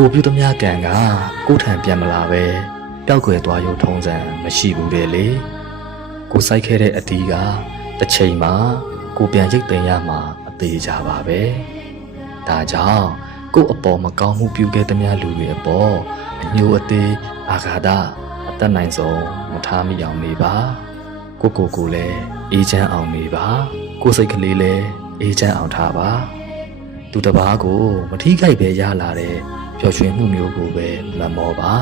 ကိုပြုသမျှကံကကိုထံပြန်မလာပဲပျောက်ကွယ်သွားရုံထုံးစံမရှိဘူးတဲ့လေကိုစိုက်ခဲ့တဲ့အတီးကတစ်ချိန်မှာကိုပြန်ရိတ်သိမ်းရမှာအသေးကြပါပဲဒါကြောင့်ကို့အပေါ်မကောင်းမှုပြုခဲ့သမျှလူတွေအပေါ်အညှို့အသေးအာဃာတအသက်နိုင်ဆုံးမထားမိအောင်နေပါကိုလည်းအေးချမ်းအောင်နေပါကိုစိတ်ကလေးလည်းအေးချမ်းအောင်ထားပါသူတစ်ပါးကိုမထိခိုက်ပဲရလာတဲ့ပျော်ရွှင်မှုမျိုးကိုပဲမမောပါ